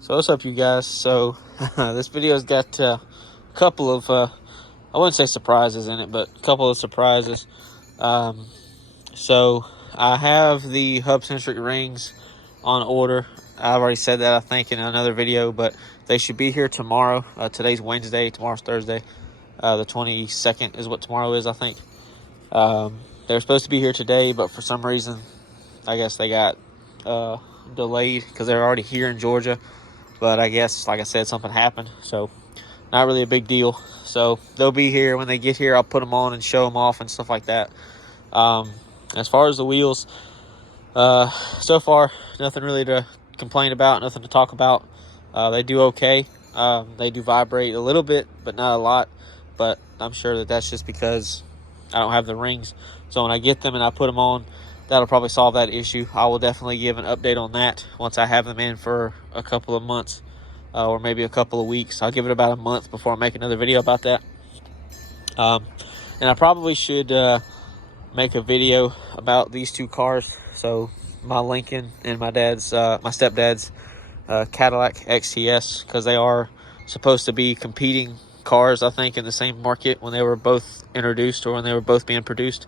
So what's up, you guys? So this video's got a couple of I wouldn't say surprises in it, but a couple of surprises. So I have the hub centric rings on order. I've already said that, I think, in another video, but they should be here tomorrow. Today's Wednesday, tomorrow's Thursday. The 22nd is what tomorrow is, I think. They were supposed to be here today, but for some reason, I guess they got delayed because they're already here in Georgia. But I guess, like I said, something happened, so not really a big deal. So they'll be here. When they get here, I'll put them on and show them off and stuff like that. As far as the wheels, so far, nothing really to complain about, nothing to talk about. They do okay. They do vibrate a little bit, but not a lot. But I'm sure that that's just because I don't have the rings. So when I get them and I put them on, that'll probably solve that issue. I will definitely give an update on that once I have them in for a couple of months or maybe a couple of weeks. I'll give it about a month before I make another video about that. And I probably should make a video about these two cars. So my Lincoln and my stepdad's Cadillac XTS, because they are supposed to be competing cars, I think, in the same market when they were both introduced or when they were both being produced.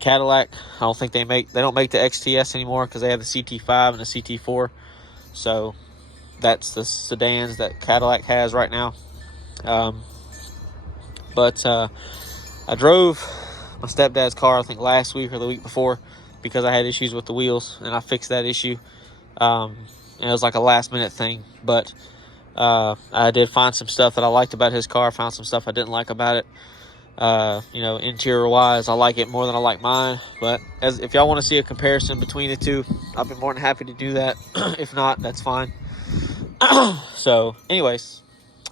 Cadillac, I don't think they don't make the XTS anymore because they have the CT5 and the CT4. So that's the sedans that Cadillac has right now. But I drove my stepdad's car, I think last week or the week before, because I had issues with the wheels, and I fixed that issue. And it was like a last minute thing, but I did find some stuff that I liked about his car. I found some stuff I didn't like about it. Interior wise, I like it more than I like mine, but if y'all want to see a comparison between the two, I'll be more than happy to do that. If not, that's fine. So anyways,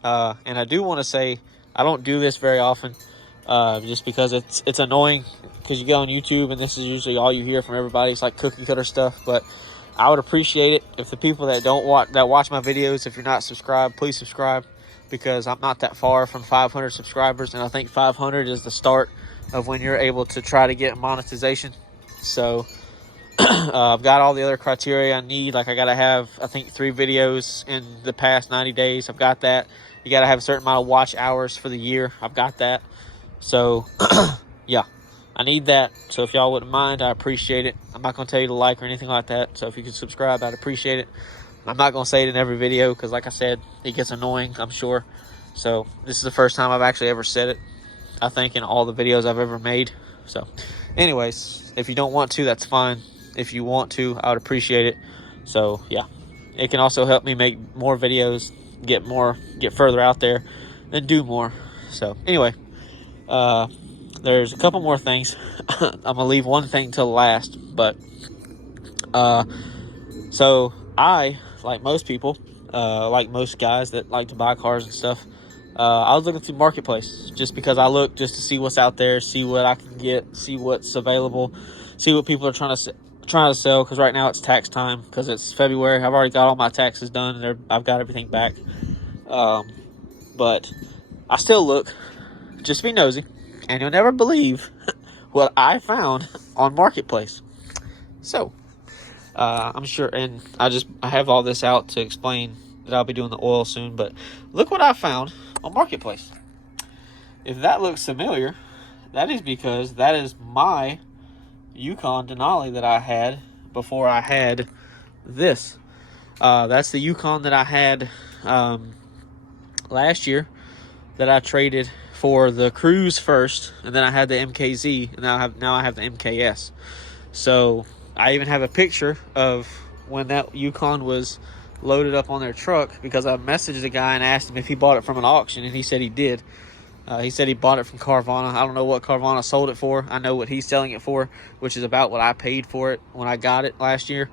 and I do want to say I don't do this very often, just because it's annoying, because you go on YouTube and this is usually all you hear from everybody. It's like cookie cutter stuff, but I would appreciate it if the people that watch my videos, if you're not subscribed, please subscribe, because I'm not that far from 500 subscribers, and I think 500 is the start of when you're able to try to get monetization. So I've got all the other criteria I need. Like, I got to have, I think, 3 videos in the past 90 days. I've got that. You got to have a certain amount of watch hours for the year. I've got that. So, yeah, I need that. So if y'all wouldn't mind, I appreciate it. I'm not going to tell you to like or anything like that. So if you could subscribe, I'd appreciate it. I'm not going to say it in every video because, like I said, it gets annoying, I'm sure. So this is the first time I've actually ever said it, I think, in all the videos I've ever made. So anyways, if you don't want to, that's fine. If you want to, I would appreciate it. So yeah, it can also help me make more videos, get further out there, and do more. So anyway, there's a couple more things. I'm going to leave one thing till last, but so I, like most people, like most guys that like to buy cars and stuff, I was looking through Marketplace just because I look just to see what's out there, see what I can get, see what's available, see what people are trying to sell, because right now it's tax time, because it's February. I've already got all my taxes done, and I've got everything back. But I still look just to be nosy, and you'll never believe what I found on Marketplace. So I'm sure, and I have all this out to explain that I'll be doing the oil soon, but look what I found on Marketplace. If that looks familiar, that is because that is my Yukon Denali that I had before I had this. That's the Yukon that I had last year, that I traded for the Cruise first, and then I had the MKZ, and now I have the MKS. So I even have a picture of when that Yukon was loaded up on their truck, because I messaged the guy and asked him if he bought it from an auction, and he said he did. He said he bought it from Carvana. I don't know what Carvana sold it for. I know what he's selling it for, which is about what I paid for it when I got it last year.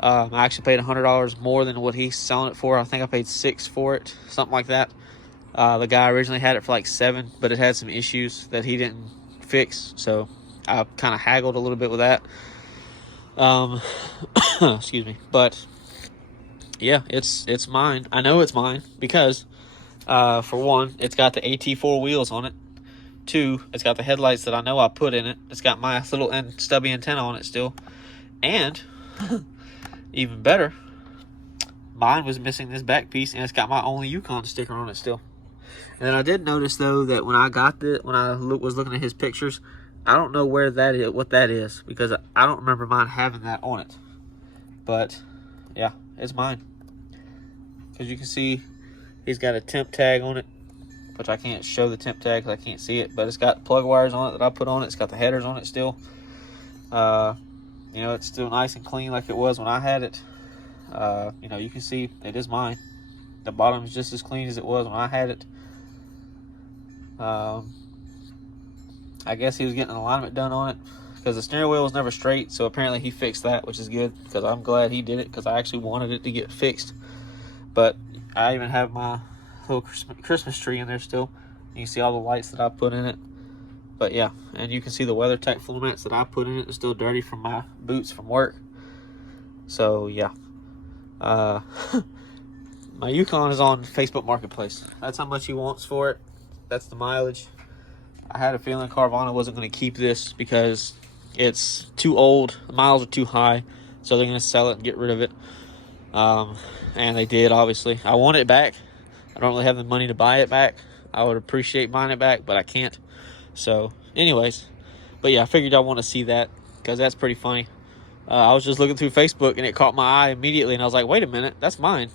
I actually paid $100 more than what he's selling it for. I think I paid $6 for it, something like that. The guy originally had it for like $7, but it had some issues that he didn't fix, so I kind of haggled a little bit with that. Excuse me, but yeah, it's mine. I know it's mine because, for one, it's got the AT4 wheels on it. 2, it's got the headlights that I know I put in it. It's got my little stubby antenna on it still. And, even better, mine was missing this back piece, and it's got my only Yukon sticker on it still. And then I did notice though that when I was looking at his pictures, I don't know where that is, what that is, because I don't remember mine having that on it. But yeah, it's mine. Because you can see he's got a temp tag on it, which I can't show the temp tag because I can't see it, but it's got plug wires on it that I put on it. It's got the headers on it still. You know, it's still nice and clean like it was when I had it. You know, you can see it is mine. The bottom is just as clean as it was when I had it. I guess he was getting an alignment done on it because the steering wheel was never straight, so apparently he fixed that, which is good because I'm glad he did it because I actually wanted it to get fixed. But I even have my little Christmas tree in there still. You can see all the lights that I put in it. But yeah, and you can see the WeatherTech floor mats that I put in it are still dirty from my boots from work. So yeah, my Yukon is on Facebook Marketplace. That's how much he wants for it. That's the mileage. I had a feeling Carvana wasn't going to keep this because it's too old. The miles are too high, so they're going to sell it and get rid of it. And they did, obviously. I want it back. I don't really have the money to buy it back. I would appreciate buying it back, but I can't. So, anyways. But yeah, I figured y'all want to see that because that's pretty funny. I was just looking through Facebook and it caught my eye immediately, and I was like, wait a minute, that's mine.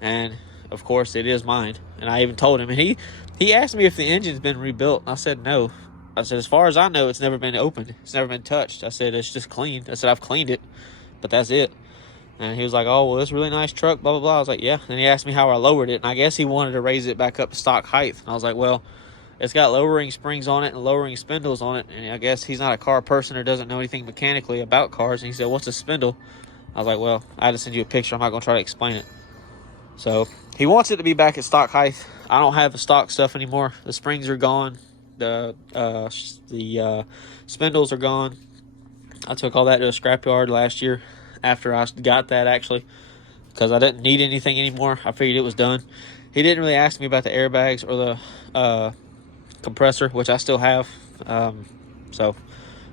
And of course it is mine. And I even told him, and he asked me if the engine's been rebuilt. I said no. I said, as far as I know, it's never been opened. It's never been touched. I said, it's just cleaned. I said, I've cleaned it, but that's it. And he was like, oh, well, it's a really nice truck, blah, blah, blah. I was like, yeah. And he asked me how I lowered it, and I guess he wanted to raise it back up to stock height. And I was like, well, it's got lowering springs on it and lowering spindles on it. And I guess he's not a car person or doesn't know anything mechanically about cars. And he said, what's a spindle? I was like, well, I had to send you a picture. I'm not going to try to explain it. So he wants it to be back at stock height. I don't have the stock stuff anymore. The springs are gone. The spindles are gone. I took all that to a scrapyard last year after I got that, actually, because I didn't need anything anymore. I figured it was done. He didn't really ask me about the airbags or the compressor, which I still have. So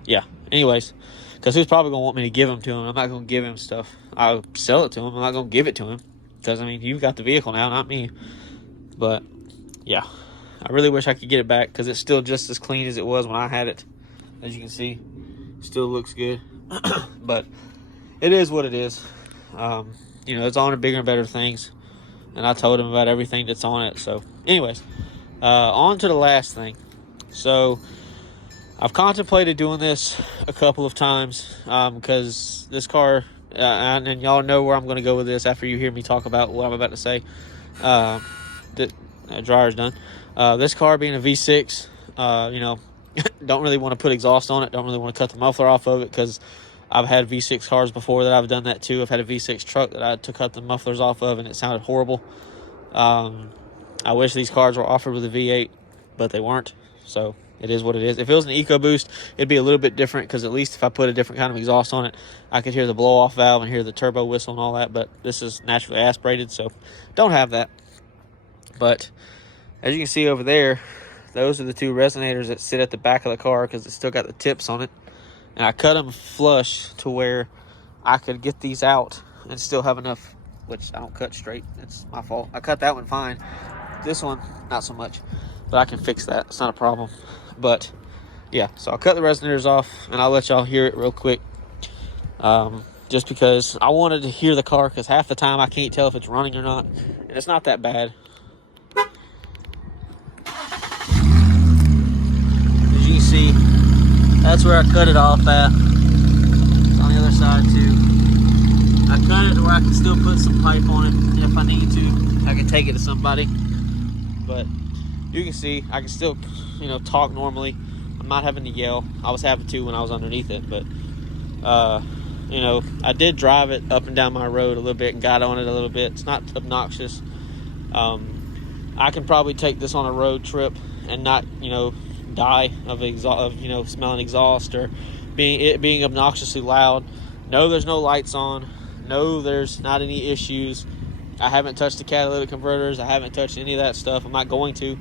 yeah, anyways, because he's probably gonna want me to give them to him. I'm not gonna give him stuff. I'll sell it to him. I'm not gonna give it to him because, I mean, you've got the vehicle now, not me. But yeah, I really wish I could get it back because it's still just as clean as it was when I had it. As you can see, still looks good. But it is what it is. You know, it's on to bigger and better things, and I told him about everything that's on it. So anyways, on to the last thing. So I've contemplated doing this a couple of times because this car, and y'all know where I'm going to go with this after you hear me talk about what I'm about to say. The dryer's done. This car being a V6, you know, don't really want to put exhaust on it. Don't really want to cut the muffler off of it because I've had V6 cars before that I've done that too. I've had a V6 truck that I had to cut the mufflers off of, and it sounded horrible. I wish these cars were offered with a V8, but they weren't. So it is what it is. If it was an EcoBoost, it'd be a little bit different because at least if I put a different kind of exhaust on it, I could hear the blow-off valve and hear the turbo whistle and all that. But this is naturally aspirated, so don't have that. But as you can see over there, those are the two resonators that sit at the back of the car because it's still got the tips on it. And I cut them flush to where I could get these out and still have enough, which I don't cut straight. It's my fault. I cut that one fine. This one, not so much. But I can fix that. It's not a problem. But yeah, so I'll cut the resonators off and I'll let y'all hear it real quick. Just because I wanted to hear the car because half the time I can't tell if it's running or not. And it's not that bad. As you can see, that's where I cut it off at. It's on the other side too. I cut it to where I can still put some pipe on it. And if I need to, I can take it to somebody. But you can see I can still, you know, talk normally. I'm not having to yell. I was having to when I was underneath it, but you know, I did drive it up and down my road a little bit and got on it a little bit. It's not obnoxious. I can probably take this on a road trip and not, you know, die of you know, smelling exhaust or being obnoxiously loud. No, there's no lights on. No, there's not any issues. I haven't touched the catalytic converters. I haven't touched any of that stuff. I'm not going to.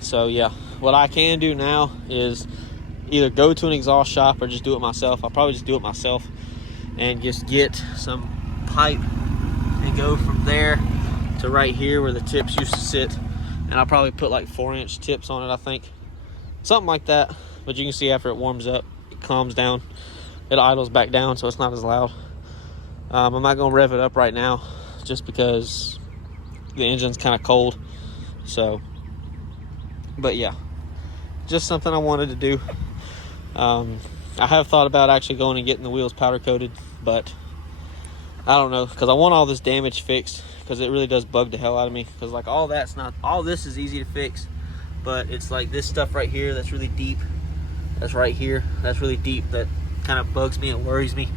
So yeah, what I can do now is either go to an exhaust shop or just do it myself. I'll probably just do it myself and just get some pipe and go from there to right here where the tips used to sit. And I'll probably put like 4-inch tips on it, I think. Something like that. But you can see after it warms up, it calms down. It idles back down so it's not as loud. I'm not going to rev it up right now just because the engine's kind of cold. So, but yeah, just something I wanted to do. I have thought about actually going and getting the wheels powder coated, but I don't know, because I want all this damage fixed, because it really does bug the hell out of me. Because like all this is easy to fix, but it's like this stuff right here that's really deep, that's right here, that's really deep, that kind of bugs me and worries me.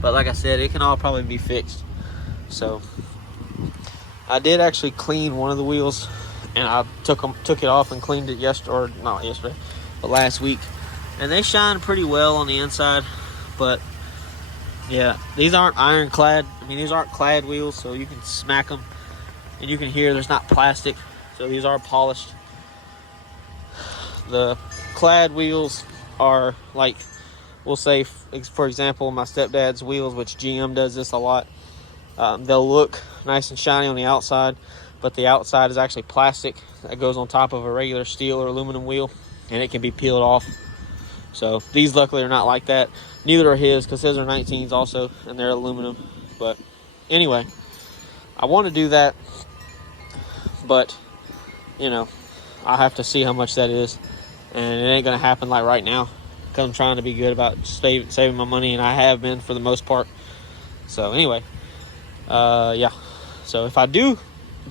But like I said, it can all probably be fixed. So I did actually clean one of the wheels, and I took it off and cleaned it not yesterday, but last week, and they shine pretty well on the inside. But yeah, these aren't ironclad. I mean, these aren't clad wheels, so you can smack them and you can hear there's not plastic, so these are polished. The clad wheels are like, we'll say, for example, my stepdad's wheels, which GM does this a lot. They'll look nice and shiny on the outside, but the outside is actually plastic that goes on top of a regular steel or aluminum wheel, and it can be peeled off. So these luckily are not like that. Neither are his, because his are 19s also, and they're aluminum. But anyway, I want to do that, but you know, I have to see how much that is, and it ain't gonna happen like right now, because I'm trying to be good about saving my money, and I have been for the most part. So anyway, yeah, so if I do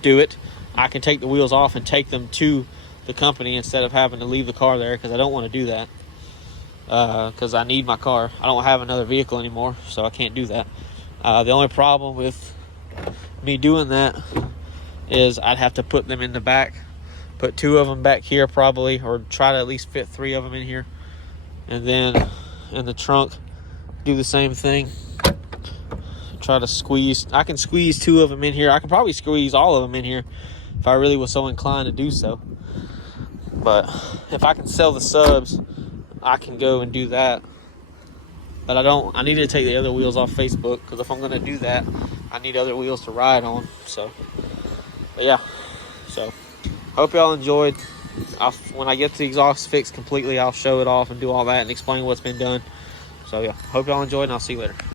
it, I can take the wheels off and take them to the company instead of having to leave the car there, because I don't want to do that, because I need my car. I don't have another vehicle anymore, so I can't do that. The only problem with me doing that is I'd have to put them in the back, put 2 of them back here probably, or try to at least fit 3 of them in here, and then in the trunk do the same thing. Try to squeeze. I can squeeze 2 of them in here. I can probably squeeze all of them in here if I really was so inclined to do so. But if I can sell the subs, I can go and do that. But I need to take the other wheels off Facebook, because if I'm going to do that, I need other wheels to ride on. So, but yeah. So, hope y'all enjoyed. When I get the exhaust fixed completely, I'll show it off and do all that and explain what's been done. So yeah, hope y'all enjoyed, and I'll see you later.